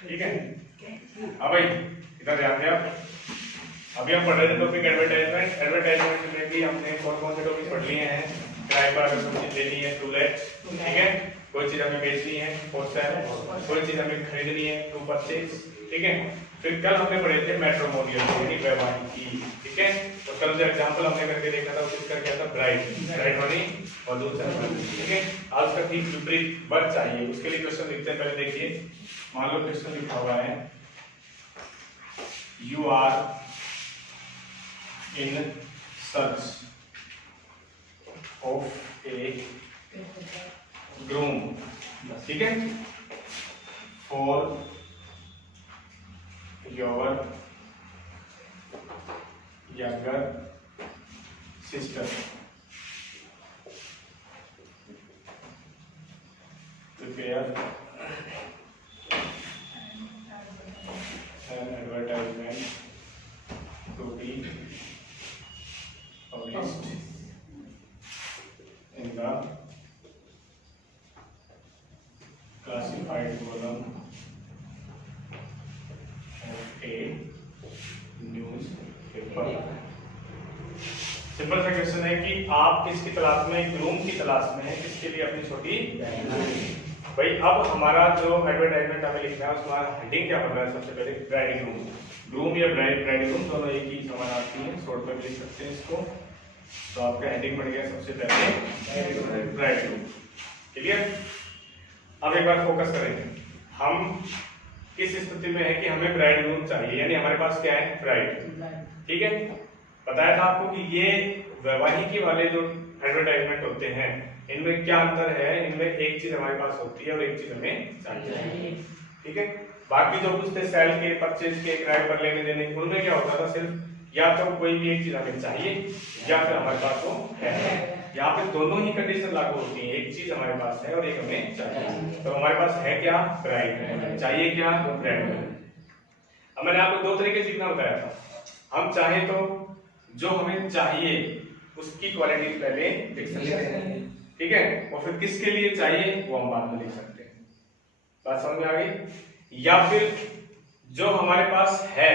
ठीक है। अब भाई इधर ध्यान दें आप। अभी हम पढ़ रहे थे टॉपिक एडवर्टाइजमेंट। एडवर्टाइजमेंट में भी हमने कौन कौन से टॉपिक पढ़ लिए हैं। किराए पर अगर कोई चीज लेनी है टू लेट, ठीक है। कोई चीज हमें बेचनी है फॉर सेल, कोई चीज हमें खरीदनी है टू परचेज, ठीक है। फिर कल हमने पढ़े थे मैट्रिमोनियल यानी वैवाहिकी, ठीक है। तो कल जो एग्जांपल हमने करके देखा था उसका क्या था, ब्राइड, ब्राइड वाली वधू, ठीक है। आज का ठीक विपरीत वर्ड चाहिए, उसके लिए क्वेश्चन लिखते हैं। पहले देखिए, मान लो क्वेश्चन लिखा हुआ है, you are in search of a groom, ठीक है, for your younger sister, prepare an advertisement to be published in the classified column of a newspaper। Simple सा क्वेश्चन है कि आप किसकी तलाश में, ग्रूम की तलाश में है, किसके लिए, अपनी छोटी भाई। अब हमारा जो एडवर्टाइजमेंट हमें लिखना है उसका हेडिंग क्या बन रहा है, सबसे पहले ब्राइड ग्रूम, ग्रूम या ब्राइड ग्रूम दोनों एक ही समान आती हैं, शॉर्ट में लिख सकते हैं इसको। तो आपका हेडिंग बन गया सबसे पहले ब्राइड ग्रूम, क्लियर। अब एक बार फोकस करेंगे, हम किस स्थिति में है कि हमें ब्राइड ग्रूम चाहिए, यानी हमारे पास क्या है, ब्राइड, ठीक है। बताया था आपको कि ये वैवाहिकी वाले जो एडवर्टाइजमेंट होते हैं इनमें क्या अंतर है, इनमें एक चीज हमारे पास होती है और एक चीज हमें चाहिए, ठीक है। बाकी जो कुछ थे सेल के, परचेज के, किराए पर लेने देने, उनमें क्या होता था, सिर्फ या तो कोई भी एक चीज हमें चाहिए या फिर हमारे पास वो है। यहाँ पे दोनों ही कंडीशन लागू होती है, एक चीज हमारे पास है और एक हमें चाहिए। तो हमारे पास है क्या, ब्राइड, चाहिए क्या, ब्राइड। अब मैंने आपको दो तरीके सीखना बताया था। हम चाहे तो जो हमें चाहिए उसकी क्वालिटी पहले लिख सकते हैं, ठीक है, और फिर किसके लिए चाहिए वो हम बाद में लिख सकते हैं। बात समझ में आ गई। या फिर जो हमारे पास है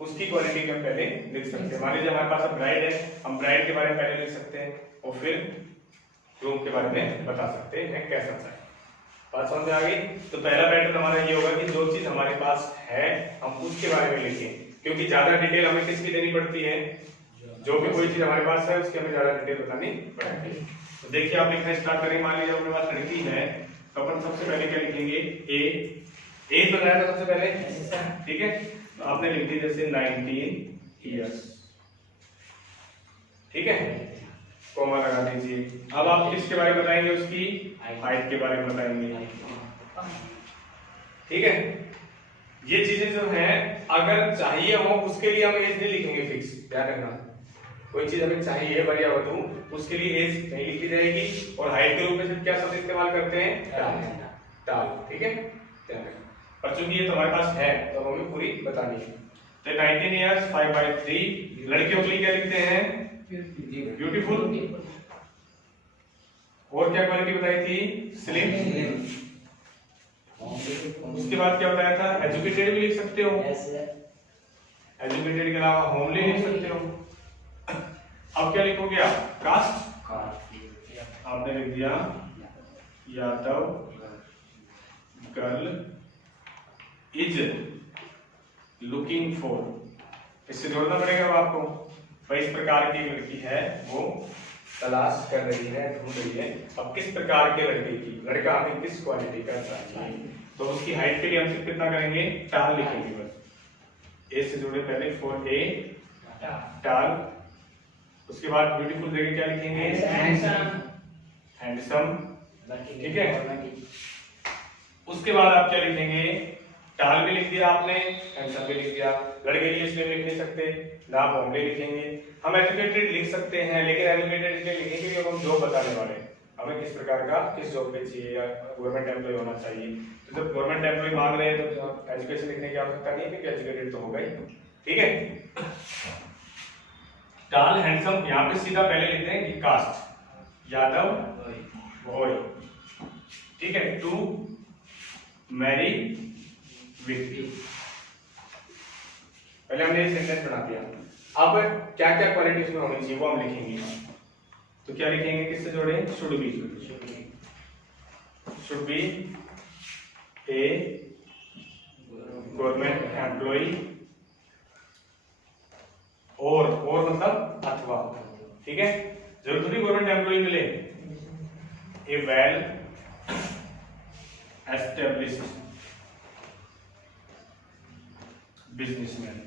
उसकी क्वालिटी हम पहले लिख सकते हैं। मान लीजिए हमारे पास ब्राइड है, हम ब्राइड के बारे में पहले लिख सकते हैं और फिर ग्रूम के बारे में बता सकते हैं कैसा चाहिए। बात समझ में आ गई। तो पहला पैटर्न हमारा ये होगा कि जो चीज हमारे पास है हम उसके बारे में लिखें, क्योंकि ज्यादा डिटेल हमें किसकी देनी पड़ती है, जो भी कोई चीज हमारे पास है उसकी हमें ज्यादा डिटेल बतानी पड़ती है। तो देखिए आप लिखना स्टार्ट करें। मान लीजिए अपने पास लड़की है तो अपन सबसे पहले क्या लिखेंगे, एज बताया था सबसे पहले, ठीक है। तो आपने लिख दी जैसे 19 ईयर्स, ठीक है, कॉमा लगा दीजिए। अब आप किसके बारे में बताएंगे, उसकी हाइट के बारे में बताएंगे, ठीक है। ये चीजें जो हैं अगर चाहिए हो उसके लिए हम एज नहीं लिखेंगे फिक्स, ध्यान रखना। कोई चीज हमें चाहिए बढ़िया वधू, उसके लिए एज नहीं लिखी जाएगी। और हाइट के रूप में क्या शब्द इस्तेमाल करते हैं, टाल, ठीक है। पर चूंकि ये तुम्हारे पास है तो हमें पूरी बतानी है। तो 19 इयर्स 5/3। लड़कियों के लिए क्या लिखते हैं, ब्यूटीफुल। और क्या क्वालिटी बताई थी, स्लिम। उसके बाद क्या बताया था, एजुकेटेड भी लिख सकते हो, एजुकेटेड के अलावा होमली लिख सकते हो। अब क्या लिखोगे आप, कास्ट, आपने लिख दिया Yadav girl is looking for. इससे जोड़ना पड़ेगा आपको, भाई इस प्रकार की लड़की है वो तलाश कर रही है, ढूंढ रही है। अब किस प्रकार के लड़के की, लड़का हमें किस क्वालिटी का चाहिए, तो उसकी हाइट के लिए हम सिर्फ कितना करेंगे, टाल लिखेंगे बस। ए से जुड़े पहले फॉर ए टाल। उसके बाद ब्यूटीफुल जगह क्या लिखेंगे, हैंडसम, ठीक है। उसके बाद आप क्या लिखेंगे, टाल भी लिख दिया आपने, हैंडसम भी लिख दिया। लड़के के लिए इसलिए लिख नहीं सकते ना, आप होमली लिखेंगे। हम एजुकेटेड लिख सकते हैं, लेकिन एजुकेटेड इसलिए लिखेंगे क्योंकि हम जॉब बताने वाले हैं, हमें किस प्रकार का, किस जॉब पे चाहिए या गवर्नमेंट एम्प्लॉय होना चाहिए। तो जब गवर्नमेंट एम्प्लॉय मांग रहे हैं तो एजुकेशन लिखने की आवश्यकता नहीं है क्योंकि एजुकेटेड तो होगा ही, ठीक है। टाल, हैंडसम, यहाँ पे सीधा पहले लिखते हैं कि कास्ट यादव बॉय, ठीक है। To marry with. पहले हमने ये सेंटेंस बना दिया। अब क्या क्या क्वालिटी उसमें होनी चाहिए वो हम लिखेंगे। तो क्या लिखेंगे, किससे जोड़े, should be A government employee, और मतलब अथवा, ठीक है, जरूरी गवर्नमेंट एम्प्लॉई मिले, ए वेल एस्टेब्लिश्ड बिजनेसमैन।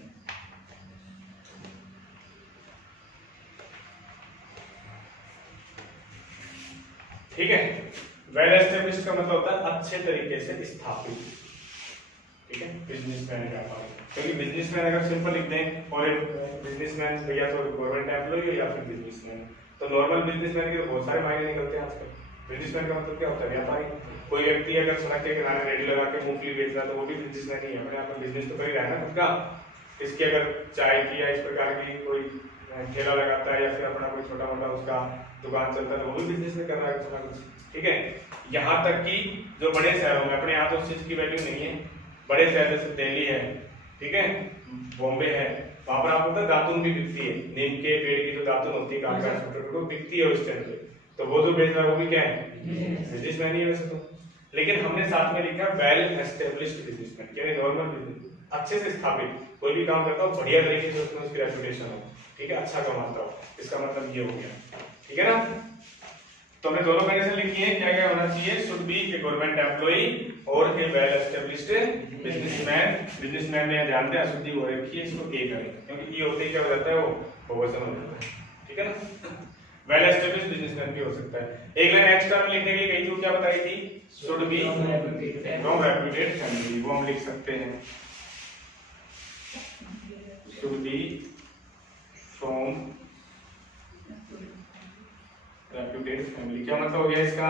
ठीक है, वेल एस्टेब्लिश्ड का मतलब होता है अच्छे तरीके से स्थापित, ठीक है, बिजनेसमैन का पास, क्योंकि बिजनेसमैन अगर सिंपल लिख दें और बिजनेसमैन या तो गवर्नमेंट एम्प्लॉय हो या फिर बिजनेसमैन, तो नॉर्मल बिजनेसमैन के बहुत सारे मायने निकलते हैं आजकल। बिजनेसमैन का मतलब क्या होता है, व्यापारी। कोई व्यक्ति अगर सड़क के किनारे रेडी लगा के मूंगफली बेच रहा है तो वो भी बिजनेसमैन ही है, अपने आप में बिजनेस तो कर ही रहा है ना खुद का। इसकी अगर चाय की या इस प्रकार की कोई ठेला लगाता है या फिर अपना कोई छोटा मोटा उसका दुकान चलता है तो वो भी बिजनेस में कर रहा है कुछ ना कुछ, ठीक है। यहाँ तक कि जो बड़े शहरों में, अपने यहाँ तो उस चीज की वैल्यू नहीं है, बड़े शहर जैसे दिल्ली है, ठीक है, बॉम्बे है, वहां पर आपको दातुन भी बिकती है, नीम के पेड़ की जो दातुन होती है काट काट छोटे छोटे बिकती है उस टाइम पे, तो वो जो बेच रहा है वो भी क्या है, बिजनेसमैन ही है वैसे तो। लेकिन हमने साथ में लिखा वेल एस्टेब्लिश्ड बिजनेसमैन, यानी नॉर्मल बिजनेस, अच्छे से स्थापित, कोई भी काम करता हो बढ़िया तरीके से उसमें उसकी रेपुटेशन हो, ठीक है, अच्छा कमाता हो, इसका मतलब ये हो गया, ठीक है ना। तो हमने दोनों कंडीशन लिखी है, क्या क्या होना चाहिए, should be A government employee और ए वेल एस्टेब्लिश्ड बिजनेसमैन। बिजनेसमैन में ध्यान दें अशुद्धि हो रखी है, इसको ए करें, क्योंकि ये होते ही क्या हो जाता है, वो बहुवचन हो जाता है, ठीक है ना। वेल एस्टेब्लिश्ड बिजनेसमैन भी हो सकता है। एक लाइन एक्स्ट्रा में लिखने के लिए कही थी, क्या बताई थी, should be from reputed family, वो हम लिख सकते हैं, should be from reputed family. क्या मतलब हो गया इसका,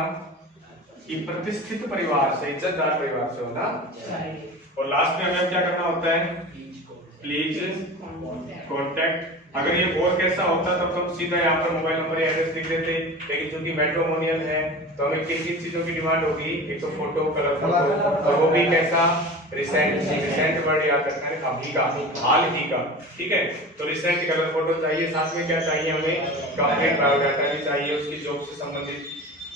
कि प्रतिष्ठित परिवार से, इज्जतदार परिवार से होना। और लास्ट में हमें क्या करना होता है, प्लीज कॉन्टैक्ट। अगर ये और कैसा होता तब तो हम सीधा यहाँ पर मोबाइल नंबर या एड्रेस लिख देते, लेकिन चूंकि मैट्रिमोनियल है तो हमें किन किन चीजों की डिमांड होगी, एक तो फोटो, कलर फोटो, और वो भी कैसा, रिसेंट वर्ड याद रखना है, अभी का, हाल ही का, ठीक है। तो रिसेंट कलर फोटो चाहिए, साथ में क्या चाहिए हमें, कंप्लीट बायोडाटा भी चाहिए, उसकी जॉब से संबंधित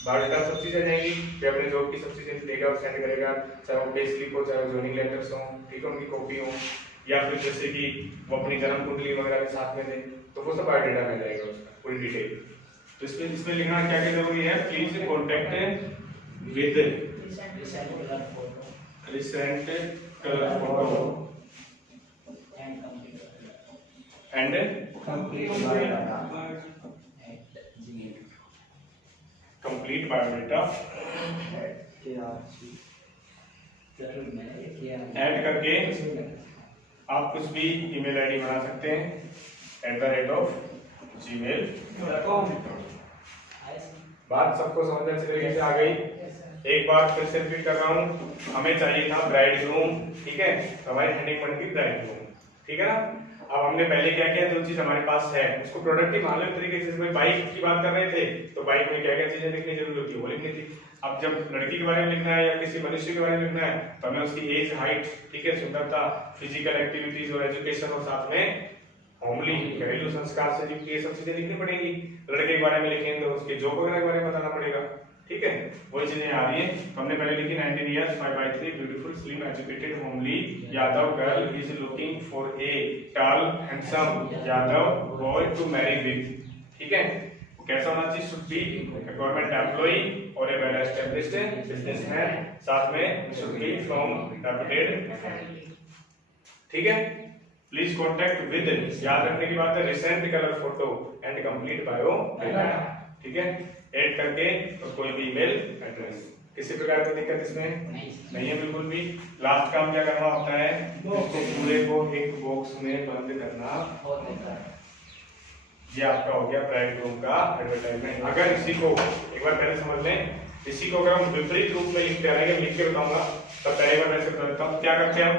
बायोडाटा, सब चीजें जाएंगी, फिर अपने जॉब की सब चीजें देगा और सेंड करेगा, चाहे वो पे स्लिप हो, चाहे जॉइनिंग लेटर्स हो, ठीक है, उनकी कॉपी हो, या फिर जैसे कि वो अपनी जन्म कुंडली वगैरह भी साथ में दे, तो वो सब बायोडाटा में जाएगा उसका पूरी डिटेल। तो इसमें लिखना क्या क्या जरूरी है, please contact with recent colour photo and complete biodata add करके आप कुछ भी ईमेल आईडी बना सकते हैं @gmail.com। बात सबको समझ में अच्छी तरीके से आ गई। एक बार फिर से रिपीट कर रहा हूँ, हमें चाहिए था ब्राइड ग्रूम, ठीक है, तो हमारी हेडिंग बन गई ब्राइड ग्रूम, ठीक है ना। अब हमने पहले क्या किया, जो चीज हमारे पास है उसको प्रोडक्टिव मालूम तरीके से, जैसे बाइक की बात कर रहे थे तो बाइक में क्या क्या चीजें लिखनी जरूरी होती है वो लिखनी थी। अब जब लड़की के बारे में लिखना है या किसी मनुष्य के बारे में लिखना है तो हमें उसकी एज, हाइट, ठीक है, सुंदरता, फिजिकल एक्टिविटीज और एजुकेशन, और साथ में होमली घरेलू संस्कार से जुड़ी ये सब चीजें लिखनी पड़ेगी। लड़के के बारे में लिखेंगे तो उसके जॉब वगैरह के बारे में बताना पड़ेगा, ठीक है, वही चीजें आ रही है। तो हमने पहले लिखी 19 years 5/3 beautiful slim educated homely Yadav girl is looking for a tall handsome Yadav boy to marry with, ठीक है। कैसा होना चाहिए, शुड बी गवर्नमेंट एम्प्लॉई और ए वेल एस्टैब्लिश्ड बिजनेसमैन, साथ में should be from reputed family, ठीक है। प्लीज कॉन्टैक्ट विद, याद रखने की बात है, recent colour photo and complete bio, ठीक है, ऐड करके और कोई भी ईमेल एड्रेस। किसी प्रकार की दिक्कत इसमें नहीं है बिल्कुल भी। लास्ट काम क्या करना होता है, इसको पूरे को एक बॉक्स में बंद करना। ये आपका हो गया ब्राइड ग्रूम का एडवर्टाइजमेंट। अगर इसी को एक बार पहले समझ लें, इसी को अगर हम विपरीत रूप में लिखते हैं, लिख के बताऊंगा तब पहले बार वैसे बताता हूं। क्या करते हैं हम,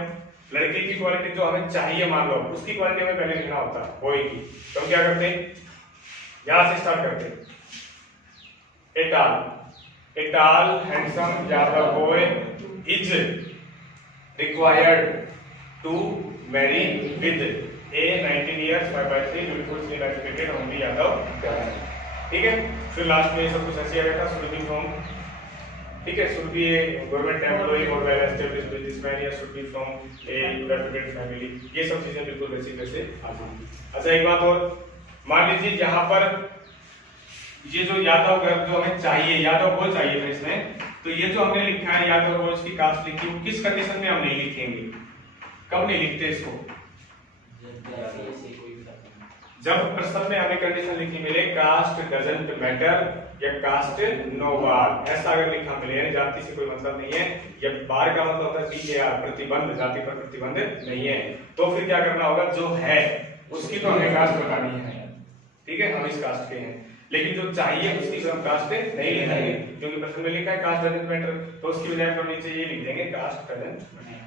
लड़के की क्वालिटी जो हमें चाहिए मान लो, उसकी क्वालिटी हमें पहले लिखना होता है बॉय की, तो हम क्या करते हैं, यहां से स्टार्ट करते हैं, ए tall handsome Yadav boy is required to marry with a 19 years 5/3 beautiful slim educated only Yadav. ठीक है, फिर लास्ट में ये सब कुछ ऐसे आया था, शुड बी फ्रॉम, ठीक है, should be A government employee और वेल एस्टैब्लिश्ड बिजनेसमैन या should be from A reputed family, ये सब चीजें बिल्कुल वैसी वैसे आ जाएंगी। अच्छा एक बात और, मान लीजिए यहाँ पर ये जो यादव गर्भ जो हमें चाहिए, यादव बोल चाहिए था इसमें, तो ये जो हमने लिखा है यादव बोल की कास्ट लिखी, वो किस कंडीशन में हम नहीं लिखेंगे, कब नहीं लिखते इसको? जब प्रश्न में हमें कंडीशन लिखी मिले कास्ट डजंट मैटर या कास्ट नो बार, ऐसा अगर लिखा मिले, यानी जाति से कोई मतलब नहीं है, या बार का मतलब होता है PAR प्रतिबंध, जाति पर प्रतिबंध नहीं है, तो फिर क्या करना होगा, जो है उसकी तो हमें कास्ट बतानी है, ठीक है, हम इस कास्ट के हैं, लेकिन जो चाहिए उसकी तो हम कास्ट नहीं लिखेंगे, क्योंकि प्रश्न में लिखा है कास्ट डजंट मैटर, तो उसकी बजाय हम नीचे ये लिख देंगे कास्ट डजंट मैटर।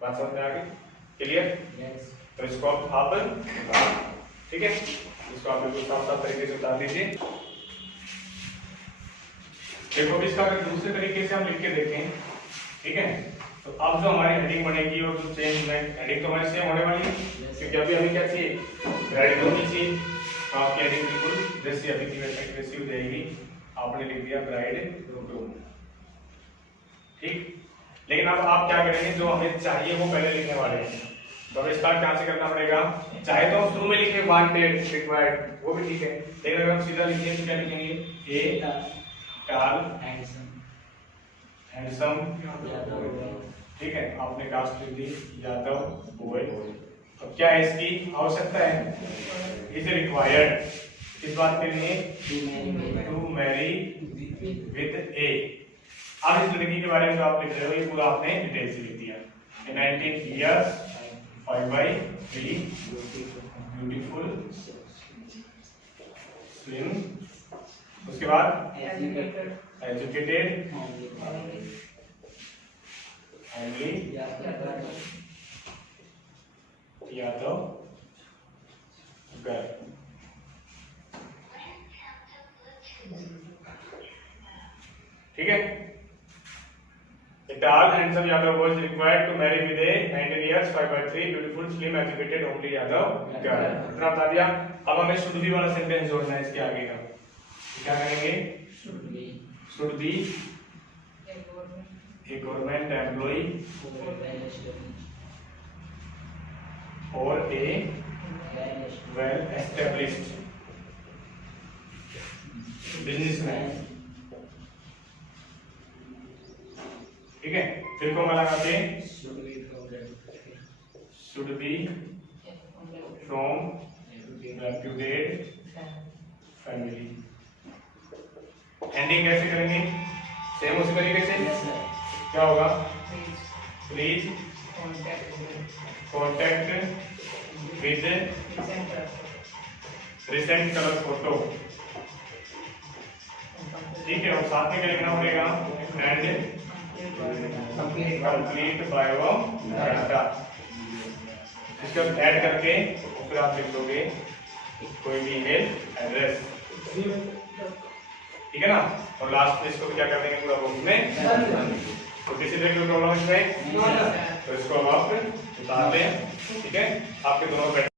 बात समझ में आ गई? क्लियर? तो इसको आप ठीक है, इसको आप बिल्कुल साफ तरीके से बता दीजिए। देखो इसका अगर दूसरे तरीके से हम लिख के देखें, ठीक है, तो अब जो हमारी हेडिंग बनेगी और जो चेंज हेडिंग तो हमारी सेम होने वाली है, क्योंकि अभी हमें क्या चाहिए, ब्राइड होनी चाहिए, तो आपकी हेडिंग बिल्कुल जैसी अभी की वैसी हो जाएगी, आपने लिख दिया ब्राइड ग्रूम, ठीक। लेकिन अब आप क्या करेंगे, जो हमें चाहिए वो पहले लिखने वाले हैं, तो हमें स्टार्ट कहां से करना पड़ेगा, चाहे तो हम शुरू में लिखे वांटेड रिक्वायर्ड, वो भी ठीक है, लेकिन अगर हम सीधा लिखेंगे तो क्या लिखेंगे, ए टाल हैंडसम, ठीक है, आपने कास्ट लिख दी यादव बॉय। अब क्या है इसकी आवश्यकता है, इज रिक्वायर्ड किस बात के लिए, टू मैरी विद ए। अब इस लड़की के बारे में जो आप लिख रहे हो ये पूरा आपने डिटेल से लिख दिया, 19 years 5/3 ब्यूटीफुल स्लिम, उसके बाद एजुकेटेड फैमिली यादव गर्ल, ठीक है। Tall handsome Yadav boy is required to marry with a 19 years 5/3 beautiful slim educated homely Yadav girl। इतना बता दिया। अब हमें should be वाला सेंटेंस जोड़ना है इसके आगे का, क्या करेंगे, should be a government employee or a well established businessman, ठीक है। फिर को लगाते हैं, should be from reputed family। Ending कैसे करेंगे, सेम उसी तरीके से, क्या होगा, please contact with recent colour photo, ठीक है। और साथ में क्या लिखना पड़ेगा, एंड कंप्लीट बायोडाटा, इसको ऐड करके फिर आप लिख दोगे कोई भी ईमेल एड्रेस, ठीक है ना। और लास्ट में इसको क्या कर देंगे पूरा बुक में, तो किसी तरह की प्रॉब्लम इसमें, तो इसको अब आप उतार लें, ठीक है। आपके दोनों